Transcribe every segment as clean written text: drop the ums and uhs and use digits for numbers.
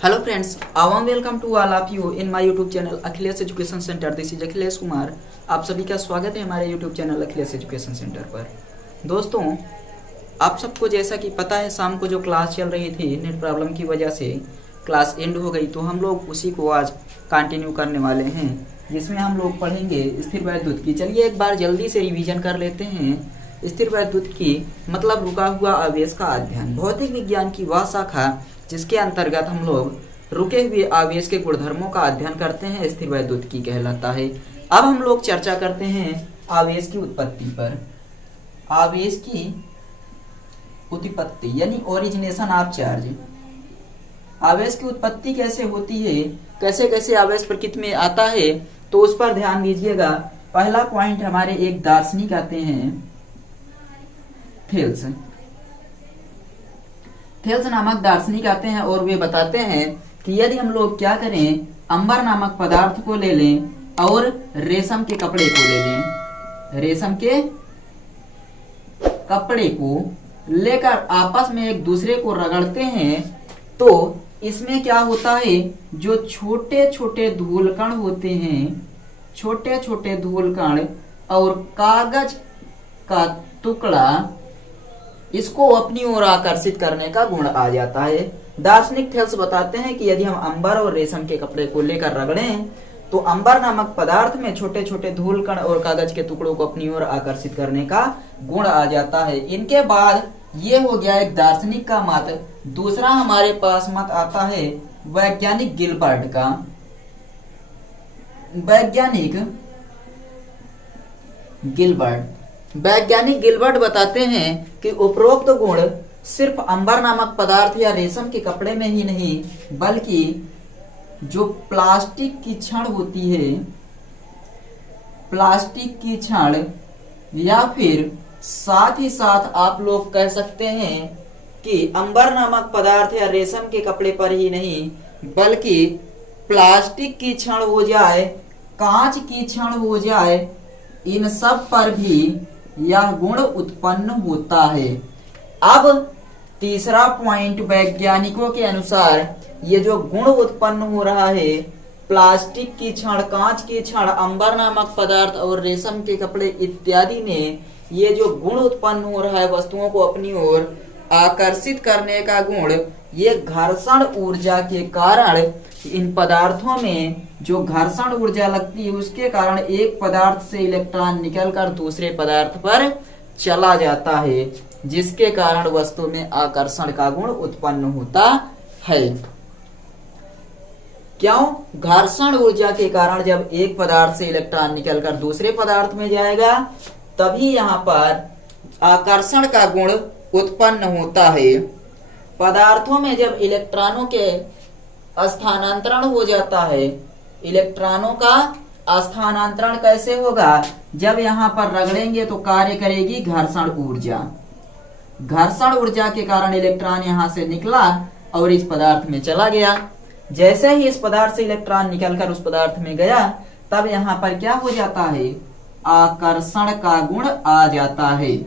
Hello friends, a warm welcome to all of you in my YouTube channel Akhilesh education centre. This is Akhilesh Kumar. आप सभी का स्वागत है हमारे YouTube channel Akhilesh education centre पर। दोस्तों, आप सबको जैसा कि पता है, शाम को जो क्लास चल रही थी नेट प्रॉब्लम की वजह से क्लास एंड हो गई, तो हम लोग उसी को आज कंटिन्यू करने वाले हैं, जिसमें हम लोग पढ़ेंगे स्थिर वैद्युत की। चलिए एक बार जल्दी से रिवीजन कर लेते हैं। स्थिर वैद्युत की मतलब रुका हुआ आवेश का अध्ययन, भौतिक विज्ञान की वह शाखा जिसके अंतर्गत हम लोग रुके हुए आवेश के गुणधर्मों का अध्ययन करते हैं, स्थिर वैद्युत की कहलाता है। अब हम लोग चर्चा करते हैं आवेश की उत्पत्ति पर। आवेश की उत्पत्ति यानी ओरिजिनेशन ऑफ चार्ज। आवेश की उत्पत्ति कैसे होती है, कैसे कैसे आवेश प्रकृति में आता है, तो उस पर ध्यान दीजिएगा। पहला पॉइंट हमारे एक दार्शनिक आते हैं, थेल्स। थेल्स नामक दार्शनिक आते हैं और वे बताते हैं कि यदि हम लोग क्या करें, अंबर नामक पदार्थ को ले लें और रेशम के कपड़े को ले लें, रेशम के कपड़े को लेकर आपस में एक दूसरे को रगड़ते हैं, तो इसमें क्या होता है, जो छोटे छोटे धूलकण होते हैं, छोटे छोटे धूलकण और कागज का टुकड़ा, इसको अपनी ओर आकर्षित करने का गुण आ जाता है। दार्शनिक थेल्स बताते हैं कि यदि हम अंबर और रेशम के कपड़े को लेकर रगड़ें, तो अंबर नामक पदार्थ में छोटे छोटे धूलकण और कागज के टुकड़ों को अपनी ओर आकर्षित करने का गुण आ जाता है। इनके बाद ये हो गया एक दार्शनिक का मत। दूसरा हमारे पास मत आता है वैज्ञानिक गिलबर्ट का। वैज्ञानिक गिलबर्ट बताते हैं कि उपरोक्त गुण सिर्फ अंबर नामक पदार्थ या रेशम के कपड़े में ही नहीं, बल्कि जो प्लास्टिक की छड़ होती है, प्लास्टिक की छड़, या फिर साथ ही साथ आप लोग कह सकते हैं कि अंबर नामक पदार्थ या रेशम के कपड़े पर ही नहीं, बल्कि प्लास्टिक की छड़ हो जाए, कांच की छड़ हो जाए, इन सब पर भी यह गुण उत्पन्न होता है। अब तीसरा पॉइंट, वैज्ञानिकों के अनुसार ये जो गुण उत्पन्न हो रहा है, प्लास्टिक की छड़, कांच की छड़, अंबर नामक पदार्थ और रेशम के कपड़े इत्यादि में ये जो गुण उत्पन्न हो रहा है, वस्तुओं को अपनी ओर आकर्षित करने का गुण, ये घर्षण ऊर्जा के कारण, इन पदार्थों में जो घर्षण ऊर्जा लगती है उसके कारण एक पदार्थ से इलेक्ट्रॉन निकलकर दूसरे पदार्थ पर चला जाता है, जिसके कारण वस्तु में आकर्षण का गुण उत्पन्न होता है। क्यों? घर्षण ऊर्जा के कारण जब एक पदार्थ से इलेक्ट्रॉन निकलकर दूसरे पदार्थ में जाएगा, तभी यहाँ पर आकर्षण का गुण उत्पन्न होता है। पदार्थों में जब इलेक्ट्रॉनों के स्थानांतरण हो जाता है, इलेक्ट्रॉनों का स्थानांतरण कैसे होगा, जब यहाँ पर रगड़ेंगे तो कार्य करेगी घर्षण ऊर्जा। घर्षण ऊर्जा के कारण इलेक्ट्रॉन यहाँ से निकला और इस पदार्थ में चला गया। जैसे ही इस पदार्थ से इलेक्ट्रॉन निकलकर उस पदार्थ में गया, तब यहाँ पर क्या हो जाता है, आकर्षण का गुण आ जाता है।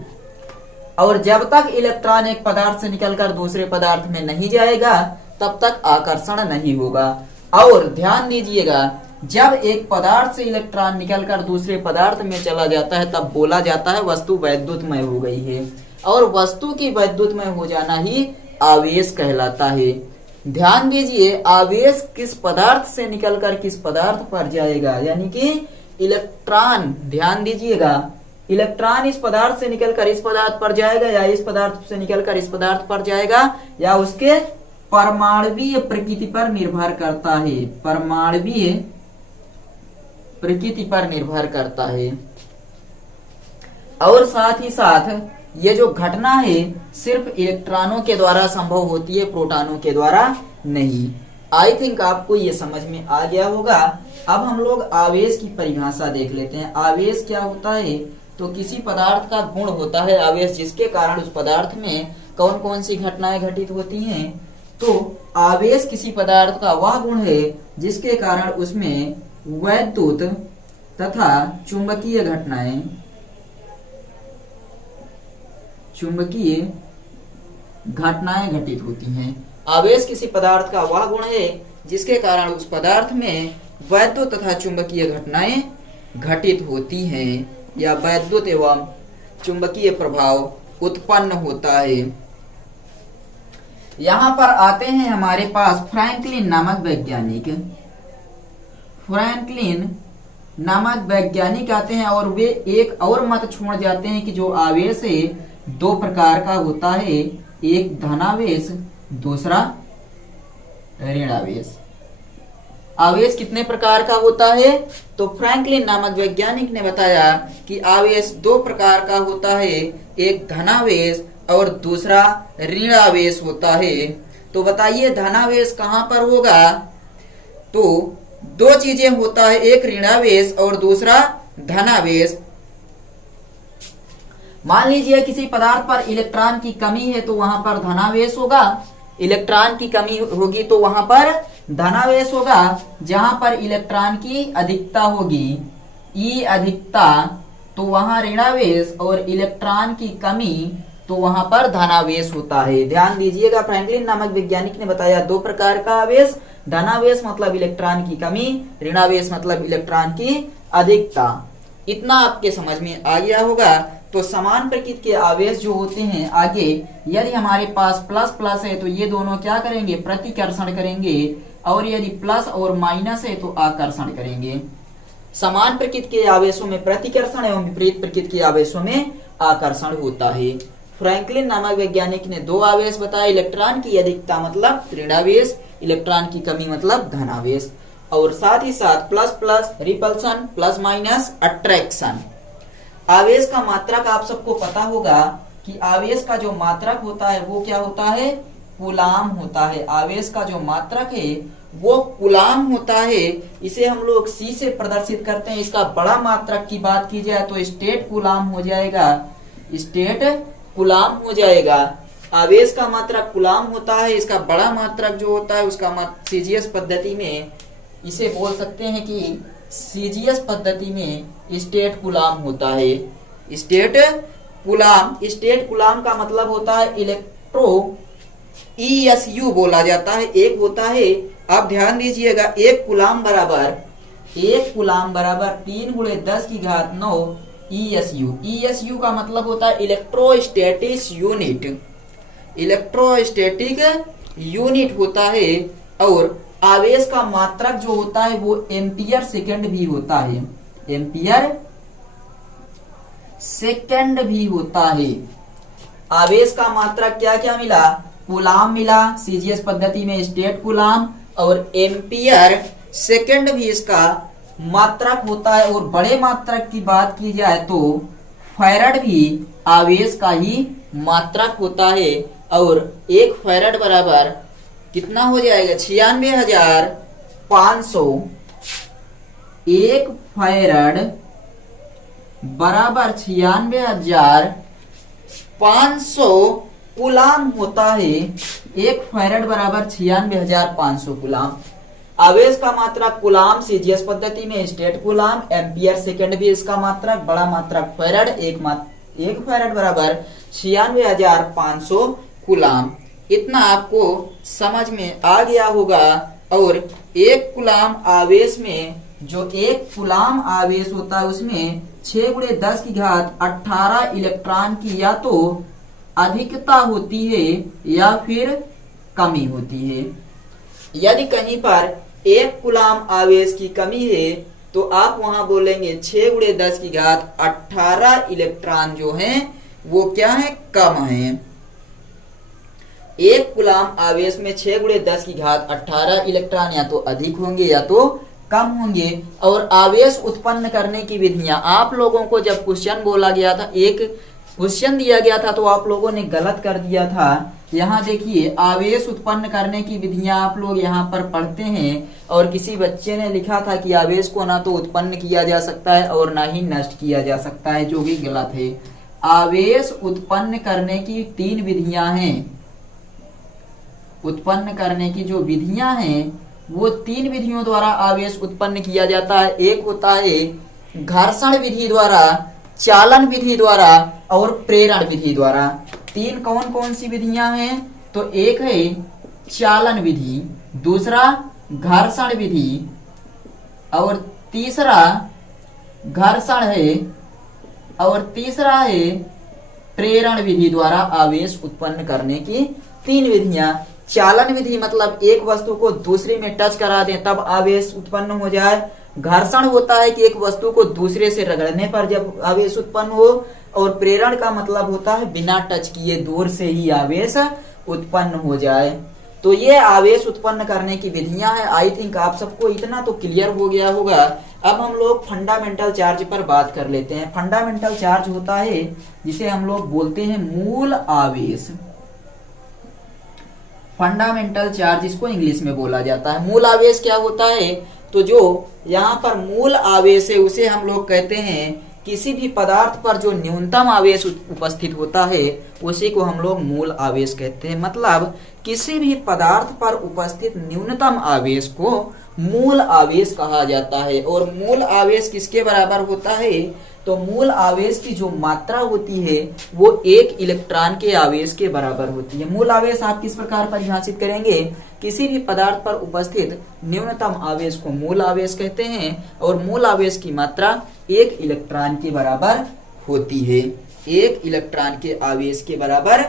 और जब तक इलेक्ट्रॉन एक पदार्थ से निकलकर दूसरे पदार्थ में नहीं जाएगा, तब तक आकर्षण नहीं होगा। और ध्यान दीजिएगा, जब एक पदार्थ से इलेक्ट्रॉन निकलकर दूसरे पदार्थ में चला जाता है, तब बोला जाता है वस्तु वैद्युतमय हो गई है। और वस्तु की वैद्युतमय हो जाना ही आवेश कहलाता है। ध्यान दीजिए, आवेश किस पदार्थ से निकलकर किस पदार्थ पर जाएगा, यानी कि इलेक्ट्रॉन, ध्यान दीजिएगा, इलेक्ट्रॉन इस पदार्थ से निकलकर इस पदार्थ पर जाएगा, या इस पदार्थ से निकलकर इस पदार्थ पर जाएगा, या उसके परमाणुवीय प्रकृति पर निर्भर करता है, परमाणुवीय प्रकृति पर निर्भर करता है। और साथ ही साथ ये जो घटना है सिर्फ इलेक्ट्रॉनों के द्वारा संभव होती है, प्रोटॉनों के द्वारा नहीं। आई थिंक आपको ये समझ में आ गया होगा। अब हम लोग आवेश की परिभाषा देख लेते हैं। आवेश क्या होता है, तो किसी पदार्थ का गुण होता है आवेश, जिसके कारण उस पदार्थ में कौन कौन सी घटनाएं घटित होती हैं। तो आवेश किसी पदार्थ का वह गुण है जिसके कारण उसमें वैद्युत तथा चुंबकीय घटनाएं, चुंबकीय घटनाएं घटित होती हैं। आवेश किसी पदार्थ का वह गुण है जिसके कारण उस पदार्थ में वैद्युत तथा चुंबकीय घटनाएं घटित होती हैं या वैद्युत एवं चुंबकीय प्रभाव उत्पन्न होता है। यहां पर आते हैं हमारे पास फ्रैंकलिन नामक वैज्ञानिक आते हैं और वे एक और मत छोड़ जाते हैं कि जो आवेश है दो प्रकार का होता है, एक धनावेश दूसरा ऋणावेश। आवेश कितने प्रकार का होता है? तो फ्रैंकलिन नामक वैज्ञानिक ने बताया कि आवेश दो प्रकार का होता है, एक धनावेश और दूसरा ऋणावेश होता है। तो बताइए धनावेश कहां पर होगा? तो दो चीजें होता है, एक ऋणावेश और दूसरा धनावेश। मान लीजिए किसी पदार्थ पर इलेक्ट्रॉन की कमी है तो वहां पर धनावेश होगा, इलेक्ट्रॉन की कमी होगी तो वहां पर धनावेश होगा। जहां पर इलेक्ट्रॉन की अधिकता होगी, ई अधिकता, तो वहां ऋणावेश और इलेक्ट्रॉन की कमी तो वहां पर धनावेश होता है। ध्यान दीजिएगा, फ्रैंकलिन नामक वैज्ञानिक ने बताया दो प्रकार का आवेश, धनावेश मतलब इलेक्ट्रॉन की कमी, ऋणावेश मतलब इलेक्ट्रॉन की अधिकता। इतना आपके समझ में आ गया होगा। तो समान प्रकृति के आवेश जो होते हैं, आगे यदि हमारे पास प्लस प्लस है तो ये दोनों क्या करेंगे? प्रतिकर्षण करेंगे, और यदि प्लस और माइनस है तो आकर्षण करेंगे। समान प्रकृति के आवेशों में प्रतिकर्षण एवं विपरीत प्रकृति के आवेशों में आकर्षण होता है। फ्रैंकलिन नामक वैज्ञानिक ने दो आवेश बताए, इलेक्ट्रॉन की अधिकता मतलब ऋणावेश, इलेक्ट्रॉन की कमी मतलब धनावेश, और साथ ही साथ plus plus repulsion, plus minus attraction. आवेश का मात्रक आप सबको पता होगा कि आवेश का जो मात्रक होता है वो क्या होता है? कूलाम होता है। आवेश का जो मात्रक है वो कूलाम होता है। इसे हम लोग C से प्रदर्शित करते हैं। इसका बड़ा मात्रक की बात की जाए तो स्टेट कूलाम हो जाएगा, स्टेट कूलाम हो जाएगा। आवेश का मात्रक कूलाम होता है। इसका बड़ा मात्रक जो होता है उसका सीजीएस पद्धति में इसे बोल सकते हैं कि सीजीएस पद्धति में स्टेट कूलाम होता है। स्टेट कूलाम का मतलब होता है इलेक्ट्रो, ESU बोला जाता है, एक होता है। अब ध्यान दीजिएगा, एक कूलाम बराबर 3 × 10⁹ ESU। ESU का मतलब होता है इलेक्ट्रोस्टैटिक यूनिट होता है। और आवेश का मात्रक जो होता है वो एम्पियर सेकंड भी होता है, एम्पियर सेकंड भी होता है। आवेश का मात्रक क्या क्या मिला? कूलाम मिला, सीजीएस पद्धति में स्टेट कूलाम, और एम्पियर सेकंड भी इसका मात्रक होता है। और बड़े मात्रक की बात की जाए तो फैराड भी आवेश का ही मात्रक होता है। और एक फैराड बराबर कितना हो जाएगा? 96,500। एक फैराड बराबर 96,500 कूलाम होता है। एक फैराड बराबर 96,500 कूलाम। आवेश का मात्रक कूलाम, सीजीएस पद्धति में स्टेट कूलाम, एम्पियर सेकंड भी इसका मात्रक, बड़ा मात्रक फैराड। एक फैराड बराबर 96,500 कूलाम। इतना आपको समझ में आ गया होगा। और एक कूलाम आवेश में, जो एक कूलाम आवेश होता है उसमें 6 × 10⁸ इलेक्ट्रॉन की या तो अधिकता होती है या फिर कमी होती है। यदि कहीं पर एक कूलाम आवेश की कमी है तो आप वहां बोलेंगे 6 × 10⁸ इलेक्ट्रॉन जो हैं वो क्या है? कम है। एक कूलाम आवेश में 6 × 10⁸ इलेक्ट्रॉन या तो अधिक होंगे या तो कम होंगे। और आवेश उत्पन्न करने की विधियां, आप लोगों को जब क्वेश्चन बोला गया था, एक क्वेश्चन दिया गया था तो आप लोगों ने गलत कर दिया था। यहाँ देखिए, आवेश उत्पन्न करने की विधियां आप लोग यहाँ पर पढ़ते हैं और किसी बच्चे ने लिखा था कि आवेश को ना तो उत्पन्न किया जा सकता है और ना ही नष्ट किया जा सकता है, जो कि गलत है। आवेश उत्पन्न करने की 3 विधियां हैं। उत्पन्न करने की जो विधियां हैं वो 3 विधियों द्वारा आवेश उत्पन्न किया जाता है। एक होता है घर्षण विधि द्वारा, चालन विधि द्वारा और प्रेरण विधि द्वारा। 3 कौन कौन सी विधियां हैं? तो एक है चालन विधि, दूसरा घर्षण विधि और तीसरा घर्षण है और तीसरा है प्रेरण विधि द्वारा आवेश उत्पन्न करने की तीन विधियां। चालन विधि मतलब एक वस्तु को दूसरे में टच करा दें तब आवेश उत्पन्न हो जाए। घर्षण होता है कि एक वस्तु को दूसरे से रगड़ने पर जब आवेश उत्पन्न हो। और प्रेरण का मतलब होता है बिना टच किए दूर से ही आवेश उत्पन्न हो जाए। तो ये आवेश उत्पन्न करने की विधियां हैं। आई थिंक आप सबको इतना तो क्लियर हो गया होगा। अब हम लोग फंडामेंटल चार्ज पर बात कर लेते हैं। फंडामेंटल चार्ज होता है जिसे हम लोग बोलते हैं मूल आवेश। फंडामेंटल चार्ज इसको इंग्लिश में बोला जाता है। मूल आवेश क्या होता है? तो जो यहाँ पर मूल आवेश है उसे हम लोग कहते हैं किसी भी पदार्थ पर जो न्यूनतम आवेश उपस्थित होता है उसी को हम लोग मूल आवेश कहते हैं। मतलब किसी भी पदार्थ पर उपस्थित न्यूनतम आवेश को मूल आवेश कहा जाता है। और मूल आवेश किसके बराबर होता है? तो मूल आवेश की जो मात्रा होती है वो एक इलेक्ट्रॉन के आवेश के बराबर होती है। मूल आवेश आप किस प्रकार परिभाषित करेंगे? किसी भी पदार्थ पर उपस्थित न्यूनतम आवेश को मूल आवेश कहते हैं और मूल आवेश की मात्रा एक इलेक्ट्रॉन के बराबर होती है। एक इलेक्ट्रॉन के आवेश के बराबर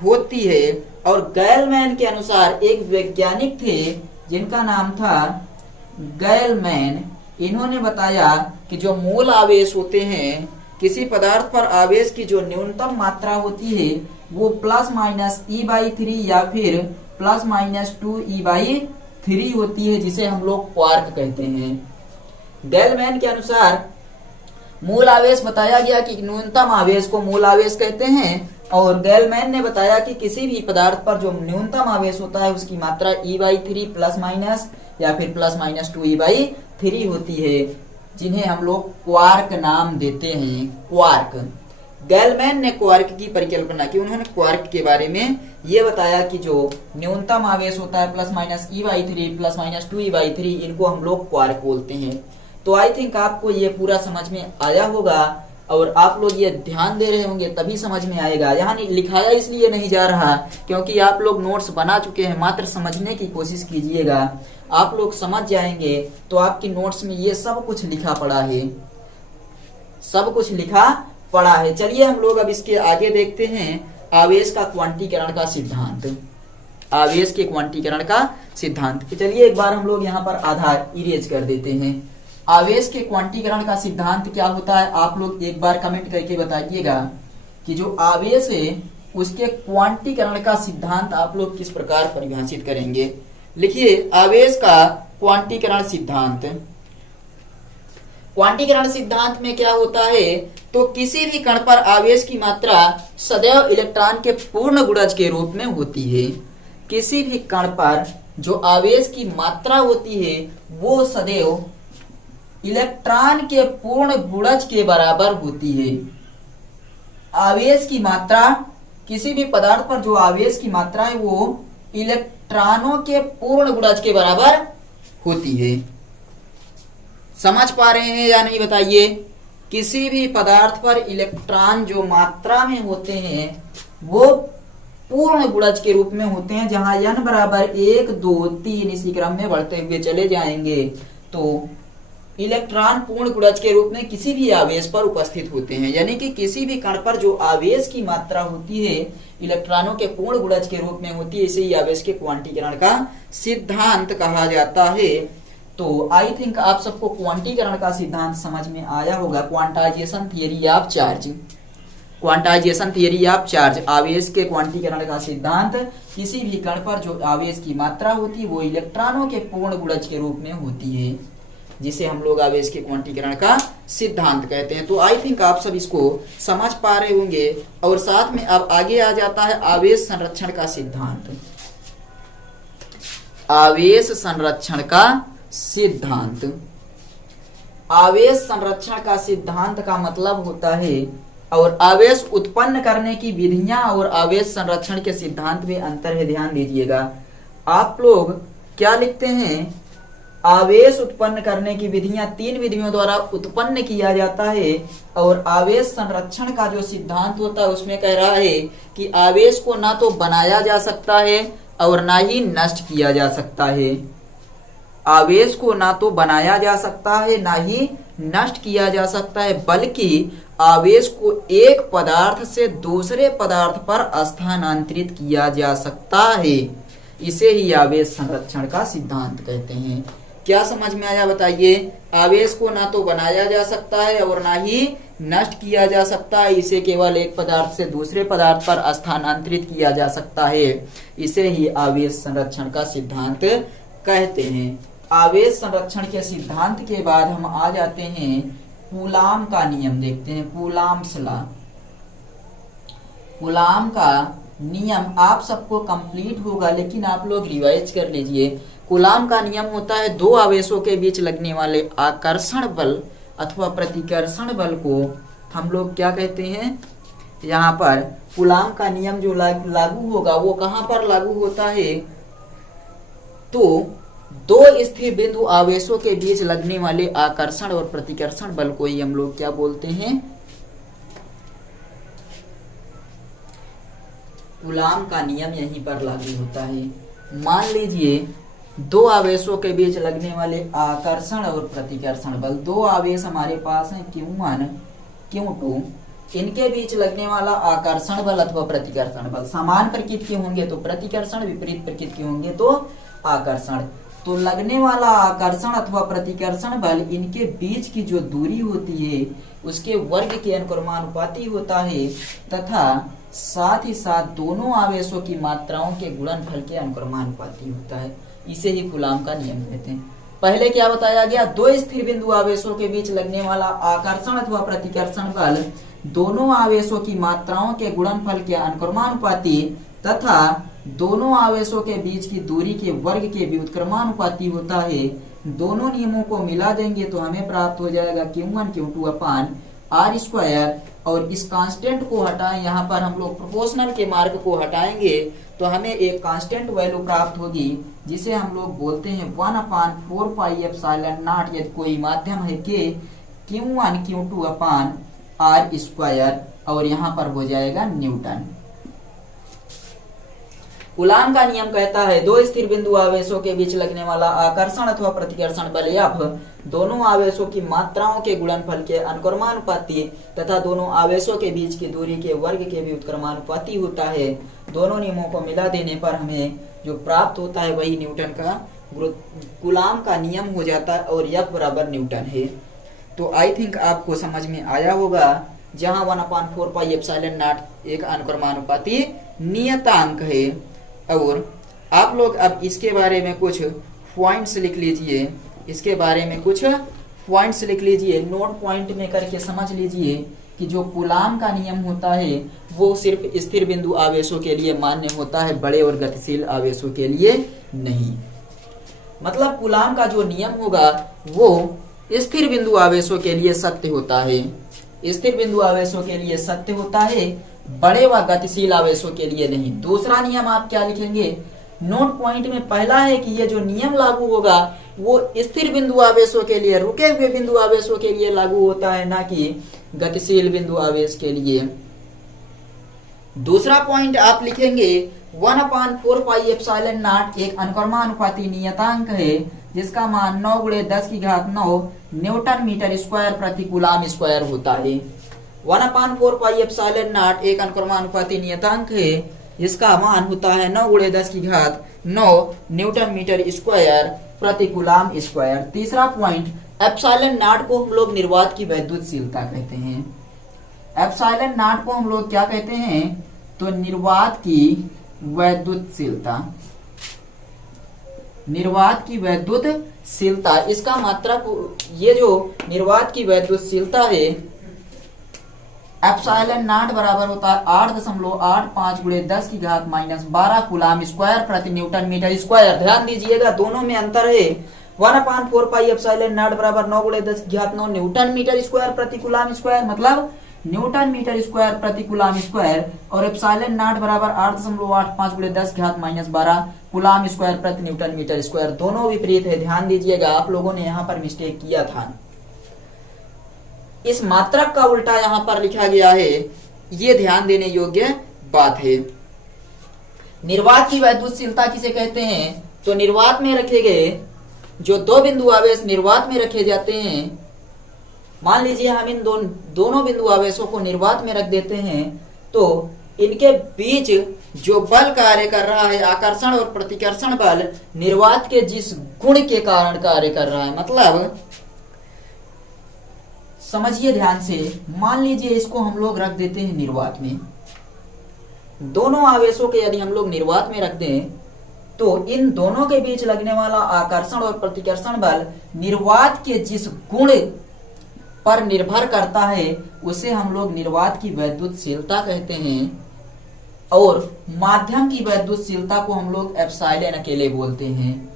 होती है। और गैलमैन के अनुसार एक वैज्ञानिक थे जिनका नाम था गैलमैन। इन्होंने बताया कि जो मूल आवेश होते हैं किसी पदार्थ पर आवेश की जो न्यूनतम मात्रा होती है वो ±e/3 या फिर ±2e/3 होती है, जिसे हम लोग क्वार्क कहते हैं। गैलमैन के अनुसार मूल आवेश बताया गया कि न्यूनतम आवेश को मूल आवेश कहते हैं। और गैलमैन ने बताया कि किसी भी पदार्थ पर जो न्यूनतम आवेश होता है उसकी मात्रा e/3 प्लस माइनस या फिर ±2e/3 होती है, जिन्हें हम लोग क्वार्क नाम देते हैं। क्वार्क। गैलमैन ने क्वार्क की परिकल्पना की। उन्होंने क्वार्क के बारे में ये बताया कि जो न्यूनतम आवेश होता है ±e/3 ±2e/3 इनको हम लोग क्वार्क बोलते हैं। तो आई थिंक आपको ये पूरा समझ में आया होगा और आप लोग ये ध्यान दे रहे होंगे तभी समझ में आएगा। यहाँ लिखाया इसलिए नहीं जा रहा क्योंकि आप लोग नोट्स बना चुके हैं, मात्र समझने की कोशिश कीजिएगा। आप लोग समझ जाएंगे तो आपकी नोट्स में ये सब कुछ लिखा पड़ा है, सब कुछ लिखा पड़ा है। चलिए हम लोग अब इसके आगे देखते हैं आवेश का क्वांटीकरण का सिद्धांत। आवेश के क्वांटीकरण का सिद्धांत। चलिए एक बार हम लोग यहाँ पर आधार इरेज कर देते हैं। आवेश के क्वांटीकरण का सिद्धांत क्या होता है आप लोग एक बार कमेंट करके बताइएगा कि जो आवेश है उसके क्वांटीकरण का सिद्धांत आप लोग किस प्रकार परिभाषित करेंगे। लिखिए आवेश का क्वांटीकरण सिद्धांत। क्वांटीकरण सिद्धांत में क्या होता है? तो किसी भी कण पर आवेश की मात्रा सदैव इलेक्ट्रॉन के पूर्ण गुणज के रूप में होती है। किसी भी कण पर जो आवेश की मात्रा होती है वो सदैव इलेक्ट्रॉन के पूर्ण गुणज के बराबर होती है। आवेश की मात्रा, किसी भी पदार्थ पर जो आवेश की मात्रा है वो इलेक्ट्रॉनों के पूर्ण गुणज के बराबर होती है। समझ पा रहे हैं या नहीं बताइए? किसी भी पदार्थ पर इलेक्ट्रॉन जो मात्रा में होते हैं वो पूर्ण गुणज के रूप में होते हैं, जहां n बराबर 1 2 3 इसी क्रम में बढ़ते हुए चले जाएंगे। तो इलेक्ट्रॉन पूर्ण गुणज के रूप में किसी भी आवेश पर उपस्थित होते हैं, यानी कि किसी भी कण पर जो आवेश की मात्रा होती है इलेक्ट्रॉनों के पूर्ण गुणज के रूप में होती है। इसे ही आवेश के क्वांटीकरण का सिद्धांत कहा जाता है। तो आई थिंक आप सबको क्वांटीकरण का सिद्धांत समझ में आया होगा। Quantization theory of charge. Quantization theory of charge, आवेश के क्वांटीकरण का सिद्धांत। किसी भी कण पर जो आवेश की मात्रा होती है वो इलेक्ट्रॉनों के पूर्ण गुणज के रूप में होती है, जिसे हम लोग आवेश के क्वांटीकरण का सिद्धांत कहते हैं। तो आई थिंक आप सब इसको समझ पा रहे होंगे। और साथ में अब आगे आ जाता है आवेश संरक्षण का सिद्धांत। आवेश संरक्षण का सिद्धांत। आवेश संरक्षण का सिद्धांत का मतलब होता है, और आवेश उत्पन्न करने की विधियां और आवेश संरक्षण के सिद्धांत में अंतर है, ध्यान दीजिएगा। आप लोग क्या लिखते हैं? आवेश उत्पन्न करने की विधियां 3 विधियों द्वारा उत्पन्न किया जाता है। और आवेश संरक्षण का जो सिद्धांत होता है उसमें कह रहा है कि आवेश को ना तो बनाया जा सकता है और ना ही नष्ट किया जा सकता है। आवेश को ना तो बनाया जा सकता है ना ही नष्ट किया जा सकता है, बल्कि आवेश को एक पदार्थ से दूसरे पदार्थ पर स्थानांतरित किया जा सकता है। इसे ही आवेश संरक्षण का सिद्धांत कहते हैं। क्या समझ में आया बताइए? आवेश को ना तो बनाया जा सकता है और ना ही नष्ट किया जा सकता है, इसे केवल एक पदार्थ से दूसरे पदार्थ पर स्थानांतरित किया जा सकता है। इसे ही आवेश संरक्षण का सिद्धांत कहते हैं। आवेश संरक्षण के सिद्धांत के बाद हम आ जाते हैं कूलाम का नियम देखते हैं। Coulombs law. कूलाम का नियम आप सबको कंप्लीट होगा, लेकिन आप लोग रिवाइज कर लीजिए। कूलाम का नियम होता है दो आवेशों के बीच लगने वाले आकर्षण बल अथवा प्रतिकर्षण बल को हम लोग क्या कहते हैं? यहाँ पर कूलाम का नियम जो लागू होगा वो कहाँ पर लागू होता है? तो दो स्थिर बिंदु आवेशों के बीच लगने वाले आकर्षण और प्रतिकर्षण बल को ही हम लोग क्या बोलते हैं? कूलाम का नियम यहीं पर लागू होता है। मान लीजिए दो आवेशों के बीच लगने वाले आकर्षण और प्रतिकर्षण बल, दो आवेश हमारे पास हैं Q1 Q2, इनके बीच लगने वाला आकर्षण बल अथवा प्रतिकर्षण बल समान प्रकृति के होंगे तो प्रतिकर्षण, विपरीत प्रकृति के होंगे तो आकर्षण। तो लगने वाला आकर्षण अथवा प्रतिकर्षण बल, इनके बीच की जो दूरी होती है उसके वर्ग के अनुक्रमानुपाती होता है, तथा साथ ही साथ दोनों आवेशों की मात्राओं के गुणनफल के अनुक्रमानुपाती होता है। इसे ही कूलाम का नियम कहते हैं। पहले क्या बताया गया? दो स्थिर बिंदु आवेशों के बीच लगने वाला आकर्षण अथवा प्रतिकर्षण बल दोनों आवेशों की मात्राओं के गुणनफल के अनुक्रमानुपाती तथा दोनों आवेशों के बीच की दूरी के वर्ग के व्युत्क्रमानुपाती होता है। दोनों नियमों को मिला देंगे तो हमें प्राप्त हो जाएगा Q1 Q2 अपान R स्क्वायर, और इस कांस्टेंट को हटाएं, यहाँ पर हम लोग प्रोपोर्शनल के मार्ग को हटाएंगे तो हमें एक कांस्टेंट वैल्यू प्राप्त होगी जिसे हम लोग बोलते हैं 1/4 पाई एप्सिलॉन नॉट, यदि कोई माध्यम है के Q1 Q2 अपान R स्क्वायर, और यहाँ पर हो जाएगा न्यूटन। कूलाम का नियम कहता है दो स्थिर बिंदु आवेशों के बीच लगने वाला आकर्षण अथवा प्रतिकर्षण बल F दोनों आवेशों की मात्राओं के गुणनफल के अनुक्रमानुपाती तथा दोनों आवेशों के बीच की दूरी के वर्ग के व्युत्क्रमानुपाती होता है। दोनों नियमों को मिला देने पर हमें जो प्राप्त होता है वही न्यूटन का कूलाम का नियम हो जाता है, और F बराबर न्यूटन है। तो आई थिंक आपको समझ में आया होगा, जहां 1/4 पाई एप्सिलॉन नॉट एक अनुक्रमानुपाती नियतांक है। और आप लोग अब इसके बारे में कुछ पॉइंट्स लिख लीजिए, इसके बारे में कुछ पॉइंट्स लिख लीजिए, नोट पॉइंट में करके समझ लीजिए कि जो कूलाम का नियम होता है वो सिर्फ स्थिर बिंदु आवेशों के लिए मान्य होता है, बड़े और गतिशील आवेशों के लिए नहीं। मतलब कूलाम का जो नियम होगा वो स्थिर बिंदु आवेशों के लिए सत्य होता है, स्थिर बिंदु आवेशों के लिए सत्य होता है, बड़े व गतिशील आवेशों के लिए नहीं। दूसरा नियम आप क्या लिखेंगे? नोट पॉइंट में पहला है कि ये जो नियम लागू होगा वो स्थिर बिंदु आवेशों के लिए, रुके हुए बिंदु आवेशों के लिए लागू होता है, ना कि गतिशील बिंदु आवेश के लिए। दूसरा पॉइंट आप लिखेंगे 1/4 पाई एप्सिलॉन नॉट एक अनुक्रमानुपाती नियतांक है जिसका मान 9 × 10⁹ न्यूटन मीटर स्क्वायर प्रति कूलाम स्क्वायर होता है। 1/4 पाई एप्सिलॉन नॉट एक अनुक्रमानुपाती नियतांक है जिसका मान होता है 9 × 10⁹ न्यूटन मीटर स्क्वायर प्रति कूलाम स्क्वायर। तीसरा पॉइंट, एप्सिलॉन नॉट को हम लोग निर्वात की वैद्युतशीलता कहते हैं। एप्सिलॉन नॉट को हम लोग क्या कहते हैं? तो निर्वात की वैद्युतशीलता, निर्वात की वैद्युतशीलता। इसका मात्रा को, ये जो निर्वात की वैद्युतशीलता है एप्सिलॉन नॉट बराबर होता है 8.85 × 10⁻⁻12 कूलाम स्क्वायर प्रति न्यूटन मीटर स्क्वायर। ध्यान दीजिएगा दोनों में अंतर है। 1/4 पाई एप्सिलॉन नॉट बराबर 9 × 10⁹ न्यूटन मीटर स्क्वायर प्रति कूलाम स्क्वायर, मतलब न्यूटन मीटर स्क्वायर प्रति कूलाम स्क्वायर, और एप्सिलॉन नॉट बराबर 8.85 × 10⁻⁻12 कूलाम स्क्वायर प्रति न्यूटन मीटर स्क्वायर। दोनों विपरीत है, ध्यान दीजिएगा। आप लोगों ने यहाँ पर मिस्टेक किया था, इस मात्रक का उल्टा यहाँ पर लिखा गया है, ये ध्यान देने योग्य बात है। निर्वात की वैद्युतशीलता किसे कहते हैं? तो निर्वात में रखे गए जो दो बिंदु आवेश निर्वात में रखे जाते हैं, मान लीजिए हम इन दोनों बिंदु आवेशों को निर्वात में रख देते हैं, तो इनके बीच जो बल कार्य कर रहा है, आकर्षण और प्रतिकर्षण बल, निर्वात के जिस गुण के कारण कार्य कर रहा है, मतलब समझिए ध्यान से, मान लीजिए इसको हम लोग रख देते हैं निर्वात में, दोनों आवेशों के यदि हम लोग निर्वात में रख दें तो इन दोनों के बीच लगने वाला आकर्षण और प्रतिकर्षण बल निर्वात के जिस गुण पर निर्भर करता है उसे हम लोग निर्वात की वैद्युतशीलता कहते हैं, और माध्यम की वैद्युतशीलता को हम लोग एप्सिलॉन अकेले बोलते हैं।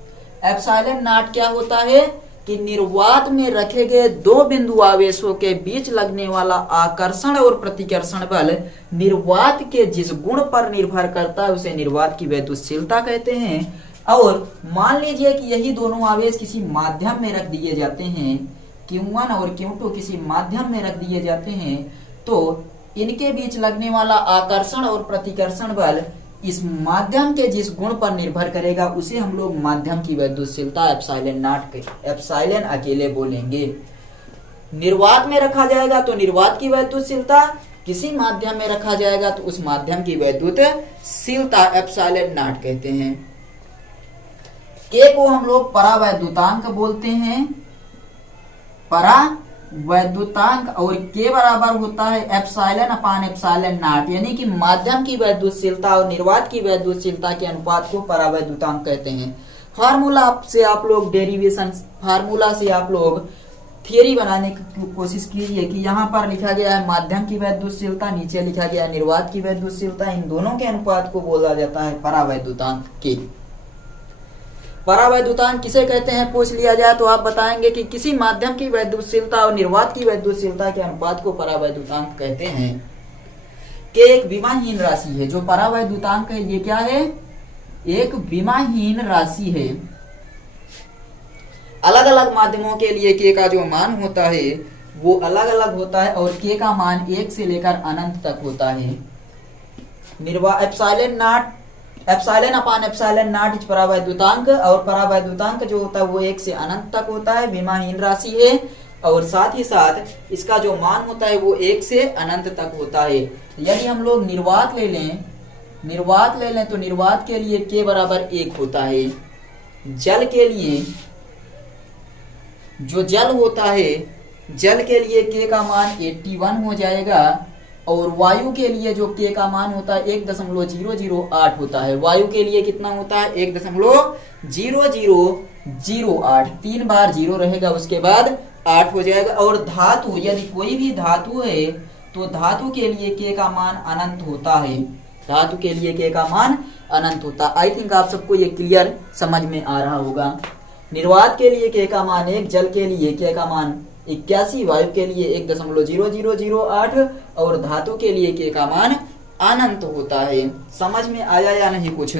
एप्सिलॉन नॉट क्या होता है कि निर्वात में रखे गए दो बिंदु आवेशों के बीच लगने वाला आकर्षण और प्रतिकर्षण बल निर्वात के जिस गुण पर निर्भर करता है उसे निर्वात की वैद्युतशीलता कहते हैं। और मान लीजिए कि यही दोनों आवेश किसी माध्यम में रख दिए जाते हैं, Q1 और Q2 किसी माध्यम में रख दिए जाते हैं, तो इनके बीच लगने वाला आकर्षण और प्रतिकर्षण बल इस माध्यम के जिस गुण पर निर्भर करेगा उसे हम लोग माध्यम की वैद्युतशीलता एप्सिलॉन अकेले बोलेंगे। निर्वात में रखा जाएगा तो निर्वात की वैद्युतशीलता, किसी माध्यम में रखा जाएगा तो उस माध्यम की वैद्युतशीलता एप्सिलॉन नॉट कहते हैं। के को हम लोग परावैद्युतांक बोलते हैं, परावैद्युतांक, और के बराबर होता है एप्सिलॉन अपान एप्सिलॉन नॉट, यानी कि माध्यम की वैद्युतशीलता और निर्वात की वैद्युतशीलता के अनुपात को परावैद्युतांक कहते हैं। फार्मूला से आप लोग डेरिवेशन, फार्मूला से आप लोग थियरी बनाने की कोशिश कीजिए कि यहाँ पर लिखा गया है माध्यम की वैद्युतशीलता, नीचे लिखा गया है निर्वात की वैद्युतशीलता, इन दोनों के अनुपात को बोला जाता है परावैद्युतांक के। परावैद्युतांक किसे कहते हैं पूछ लिया जाए तो आप बताएंगे कि किसी माध्यम की वैद्युतशीलता और निर्वात की वैद्युतशीलता के अनुपात को परावैद्युतांक कहते हैं। के एक विमाहीन राशि है, जो परावैद्युतांक है ये क्या है? एक विमाहीन राशि है। अलग अलग माध्यमों के लिए के का जो मान होता है वो अलग अलग होता है, और के का मान 1 से लेकर अनंत तक होता है। Epsilon upon epsilon naught is परावैद्युतांक, और परावैद्युतांक जो होता है वो 1 से अनंत तक होता है, विमाहीन राशि है, और साथ ही साथ इसका जो मान होता है वो 1 से अनंत तक होता है। यदि हम लोग निर्वात ले लें तो निर्वात के लिए के बराबर 1 होता है। जल के लिए जो जल होता है, जल के लिए के का मान 81 हो जाएगा, और वायु के लिए जो के का मान होता है 1.008 होता है। वायु के लिए कितना होता है? 1.0008, 3 बार 0 रहेगा उसके बाद 8 हो जाएगा। और धातु, यदि कोई भी धातु है तो धातु के लिए के का मान अनंत होता है, धातु के लिए के का मान अनंत होता है। आई थिंक आप सबको ये क्लियर समझ में आ रहा होगा। निर्वात के लिए के का मान 1, जल के लिए के का मान 81, वायु के लिए 1.0008, और धातु के लिए के का मान अनंत होता है। समझ में आया या नहीं कुछ?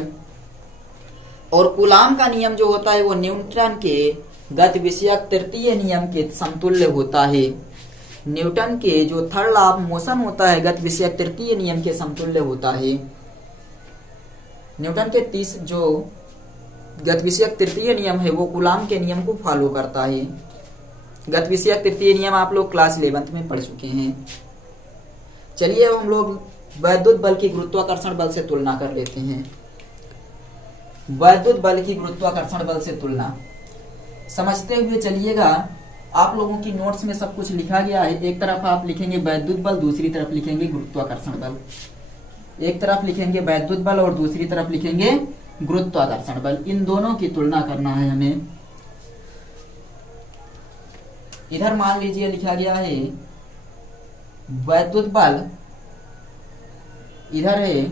और कूलाम का नियम जो होता है वो न्यूटन के गति विषयक तृतीय नियम के समतुल्य होता है। न्यूटन के जो थर्ड लॉ ऑफ मोशन होता है गति विषयक तृतीय नियम के समतुल्य होता है। न्यूटन के जो गति विषयक तृतीय नियम है वो कूलाम के नियम को फॉलो करता है। गति विषयक तृतीय नियम आप लोग क्लास 11th में पढ़ चुके हैं। चलिए अब हम लोग वैद्युत बल की गुरुत्वाकर्षण बल से तुलना कर लेते हैं। वैद्युत बल की गुरुत्वाकर्षण बल से तुलना समझते हुए चलिएगा। आप लोगों की नोट्स में सब कुछ लिखा गया है। एक तरफ आप लिखेंगे वैद्युत बल, दूसरी तरफ लिखेंगे गुरुत्वाकर्षण बल। एक तरफ लिखेंगे वैद्युत बल और दूसरी तरफ लिखेंगे गुरुत्वाकर्षण बल। इन दोनों की तुलना करना है हमें। इधर मान लीजिए लिखा गया है वैद्युत बल, इधर है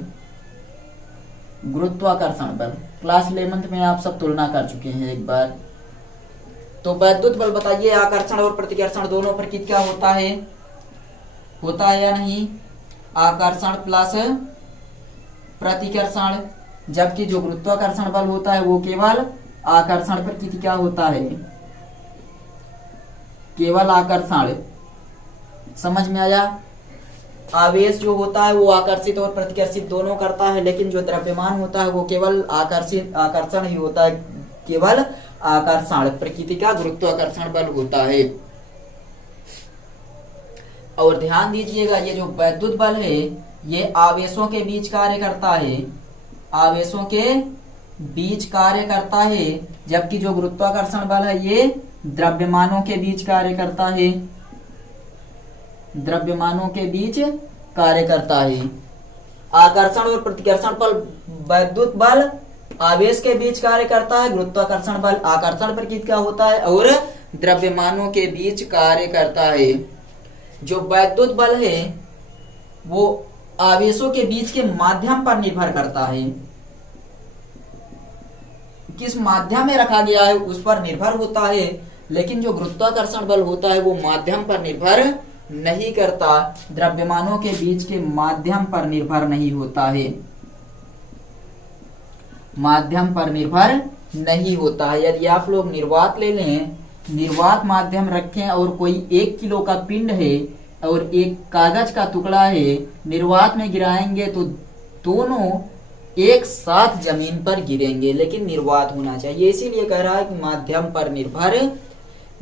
गुरुत्वाकर्षण बल। क्लास 11th में आप सब तुलना कर चुके हैं एक बार। तो वैद्युत बल बताइए आकर्षण और प्रतिकर्षण दोनों पर क्या होता है? होता है या नहीं? आकर्षण प्लस प्रतिकर्षण, जबकि जो गुरुत्वाकर्षण बल होता है वो केवल आकर्षण पर क्या होता है? केवल आकर्षण। समझ में आया? आवेश जो होता है वो आकर्षित और प्रतिकर्षित दोनों करता है, लेकिन जो द्रव्यमान होता है वो केवल आकर्षण ही होता है, केवल आकर्षण, प्रकृति का गुरुत्वाकर्षण बल होता है। और ध्यान दीजिएगा ये जो वैद्युत बल है ये आवेशों के बीच कार्य करता है, आवेशों के बीच कार्य करता है, जबकि जो गुरुत्वाकर्षण बल है ये द्रव्यमानों के बीच कार्य करता है, द्रव्यमानों के बीच कार्य करता है। आकर्षण और प्रतिकर्षण बल वैद्युत बल आवेश के बीच कार्य करता है, गुरुत्वाकर्षण बल आकर्षण प्रकृति का होता है और द्रव्यमानों के बीच कार्य करता है। जो वैद्युत बल है वो आवेशों के बीच के माध्यम पर निर्भर करता है, किस माध्यम में रखा गया है उस पर निर्भर होता है, लेकिन जो गुरुत्वाकर्षण बल होता है वो माध्यम पर निर्भर नहीं करता, द्रव्यमानों के बीच के माध्यम पर निर्भर नहीं होता है, माध्यम पर निर्भर नहीं होता है। यदि आप लोग निर्वात ले लें, निर्वात माध्यम रखें और कोई 1 किलो का पिंड है और एक कागज का टुकड़ा है, निर्वात में गिराएंगे तो दोनों एक साथ जमीन पर गिरेंगे, लेकिन निर्वात होना चाहिए, इसीलिए कह रहा है कि माध्यम पर निर्भर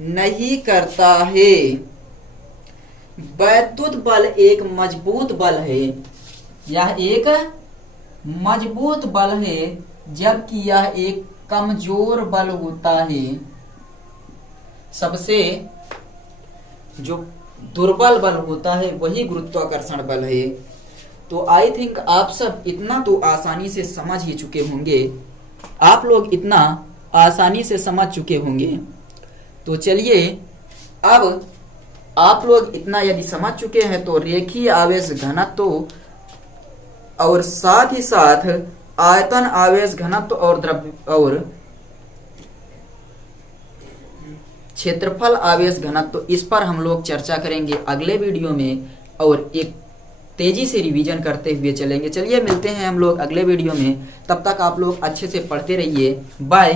नहीं करता है। वैद्युत बल एक मजबूत बल है, यह एक मजबूत बल है, जबकि यह एक कमजोर बल होता है। सबसे जो दुर्बल बल होता है वही गुरुत्वाकर्षण बल है। तो आई थिंक आप सब इतना तो आसानी से समझ ही चुके होंगे, आप लोग इतना आसानी से समझ चुके होंगे। तो चलिए अब आप लोग इतना यदि समझ चुके हैं तो रेखीय आवेश घनत्व और साथ ही साथ आयतन आवेश घनत्व और द्रव्य और क्षेत्रफल आवेश घनत्व, इस पर हम लोग चर्चा करेंगे अगले वीडियो में और एक तेजी से रिवीजन करते हुए चलेंगे। चलिए मिलते हैं हम लोग अगले वीडियो में, तब तक आप लोग अच्छे से पढ़ते रहिए। बाय।